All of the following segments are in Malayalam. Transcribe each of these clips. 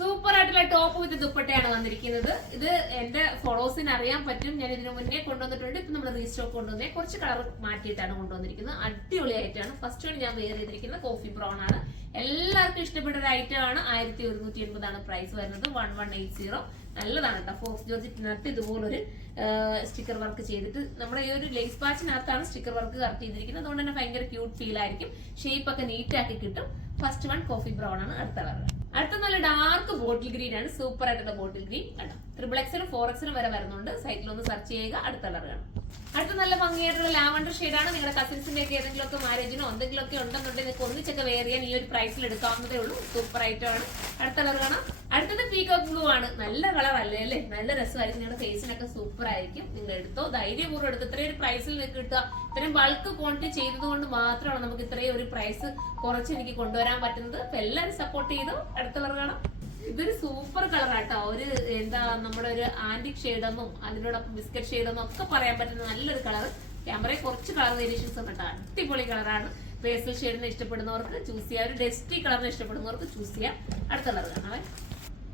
സൂപ്പർ ആയിട്ടുള്ള ടോപ്പ് വിത്ത് ദുപ്പട്ടയാണ് വന്നിരിക്കുന്നത്. ഇത് എന്റെ ഫോളോവേഴ്സിന് അറിയാൻ പറ്റും. ഞാൻ ഇതിനു മുന്നേ കൊണ്ടുവന്നിട്ടുണ്ട്. ഇപ്പൊ നമ്മൾ റീസ്റ്റോക്ക് കൊണ്ടുവന്നേ കുറച്ച് കളർ മാറ്റിയിട്ടാണ് കൊണ്ടുവന്നിരിക്കുന്നത്. അടിപൊളിയായിട്ടാണ്. ഫസ്റ്റ് വൺ ഞാൻ വെയർ ചെയ്തിരിക്കുന്നത് കോഫി ബ്രൗൺ ആണ്. എല്ലാവർക്കും ഇഷ്ടപ്പെട്ട ഒരു ഐറ്റം ആണ്. 1180 ആണ് പ്രൈസ് വരുന്നത്. 1180 നല്ലതാണ് കേട്ടോ. ഫോക്സ് ജോർജിനകത്ത് ഇതുപോലൊരു സ്റ്റിക്കർ വർക്ക് ചെയ്തിട്ട് നമ്മുടെ ഈ ഒരു ലേസ് പാച്ചിനകത്താണ് സ്റ്റിക്കർ വർക്ക് കറക്റ്റ് ചെയ്തിരിക്കുന്നത്. അതുകൊണ്ട് തന്നെ ഭയങ്കര ക്യൂട്ട് ഫീൽ ആയിരിക്കും. ഷേപ്പ് ഒക്കെ നീറ്റ് ആക്കി കിട്ടും. ഫസ്റ്റ് വൺ കോഫി ബ്രൗൺ ആണ്. അടുത്ത കളർ അടുത്ത നല്ല ഡാർക്ക് ബോട്ടിൽ ഗ്രീൻ ആണ്. സൂപ്പർ ആയിട്ടുള്ള ബോട്ടിൽ ഗ്രീൻ കണ്ടോ. 3XL 4XL വരെ വരുന്നുണ്ട്. സൈറ്റിൽ ഒന്ന് സെർച്ച് ചെയ്യുക. അടുത്ത കളർ കാണാം. അടുത്ത നല്ല ഭംഗിയായിട്ടുള്ള ലാവണ്ടർ ഷെയ്ഡാണ്. നിങ്ങളുടെ കസിൻസിന്റെ ഒക്കെ ഏതെങ്കിലും ഒക്കെ മാരേജിനോ എന്തെങ്കിലുമൊക്കെ ഉണ്ടെന്നുണ്ടെങ്കിൽ നിങ്ങൾക്ക് ഒന്നിച്ചൊക്കെ വെയർ ചെയ്യാൻ ഈ ഒരു പ്രൈസിൽ എടുക്കാവുന്നതേ ഉള്ളൂ. സൂപ്പർ ഐറ്റം ആണ്. അടുത്ത കളർ കാണാം. അടുത്തത് പീകോക്ക് ബ്ലൂ ആണ്. നല്ല കളർ അല്ലേ അല്ലേ? നല്ല രസമായിരിക്കും. നിങ്ങളുടെ ഫേസിനൊക്കെ സൂപ്പർ ആയിരിക്കും. നിങ്ങൾ എടുത്തോ, ധൈര്യപൂർവ്വം എടുത്ത്. ഇത്രയും ഒരു പ്രൈസിൽ നിങ്ങൾക്ക് കിട്ടുക. ഇത്രയും ബൾക്ക് ക്വാണ്ടിറ്റി ചെയ്തത് കൊണ്ട് മാത്രമാണ് നമുക്ക് ഇത്രയും ഒരു പ്രൈസ് കുറച്ച് എനിക്ക് കൊണ്ടുവരാൻ പറ്റുന്നത്. അപ്പൊ എല്ലാവരും സപ്പോർട്ട് ചെയ്തോ. അടുത്ത കളർ കാണാം. ഇതൊരു സൂപ്പർ കളർ ആട്ടോ. ഒരു എന്താ നമ്മുടെ ഒരു ആന്റിക് ഷെയ്ഡെന്നും അതിനോടൊപ്പം ബിസ്ക്കറ്റ് ഷെയ്ഡെന്നും ഒക്കെ പറയാൻ പറ്റുന്ന നല്ലൊരു കളർ. ക്യാമറയിൽ കുറച്ച് കളർ വേരിയേഷൻസ് ഉണ്ട് കേട്ടോ. അടിപൊളി കളറാണ്. പേസ്റ്റൽ ഷെയ്ഡിനെ ഇഷ്ടപ്പെടുന്നവർക്ക് ചൂസ് ചെയ്യാം. ഒരു ഡസ്റ്റി കളറിനെ ഇഷ്ടപ്പെടുന്നവർക്ക് ചൂസ് ചെയ്യാം. അടുത്ത കളർ കാണാം.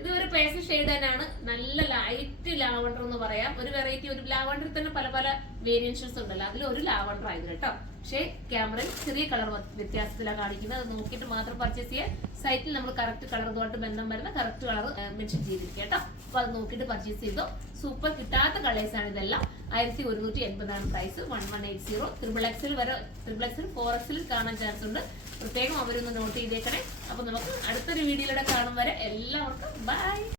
ഇത് ഒരു പേസ്റ്റൽ ഷെയ്ഡ് തന്നെയാണ്. നല്ല ലൈറ്റ് ലാവണ്ടർ എന്ന് പറയാം. ഒരു വെറൈറ്റി, ഒരു ലാവണ്ടറിൽ തന്നെ പല പല വേരിയേഷൻസ് ഉണ്ടല്ലോ. അതിൽ ഒരു ലാവണ്ടർ ആയത് കേട്ടോ. പക്ഷേ ക്യാമറയിൽ ചെറിയ കളർ വ്യത്യാസത്തിലാണ് കാണിക്കുന്നത്. അത് നോക്കിയിട്ട് മാത്രം പർച്ചേസ് ചെയ്യാൻ. സൈറ്റിൽ നമ്മൾ കറക്റ്റ് കളറുമായിട്ട് ബന്ധം വരുന്ന കറക്റ്റ് കളർ മെൻഷൻ ചെയ്തിരിക്കുക കേട്ടോ. അപ്പൊ അത് നോക്കിയിട്ട് പർച്ചേസ് ചെയ്തോ. സൂപ്പർ കിട്ടാത്ത കളേഴ്സ് ആണ് ഇതെല്ലാം. 1180 ആണ് പ്രൈസ്. 1180. XXL വരെ, XXL 4XL കാണാൻ ചാൻസ് ഉണ്ട്. പ്രത്യേകം അവരൊന്ന് നോട്ട് ചെയ്തേക്കണേ. അപ്പൊ നമുക്ക് അടുത്തൊരു വീഡിയോയിലൂടെ കാണും വരെ എല്ലാവർക്കും ബൈ.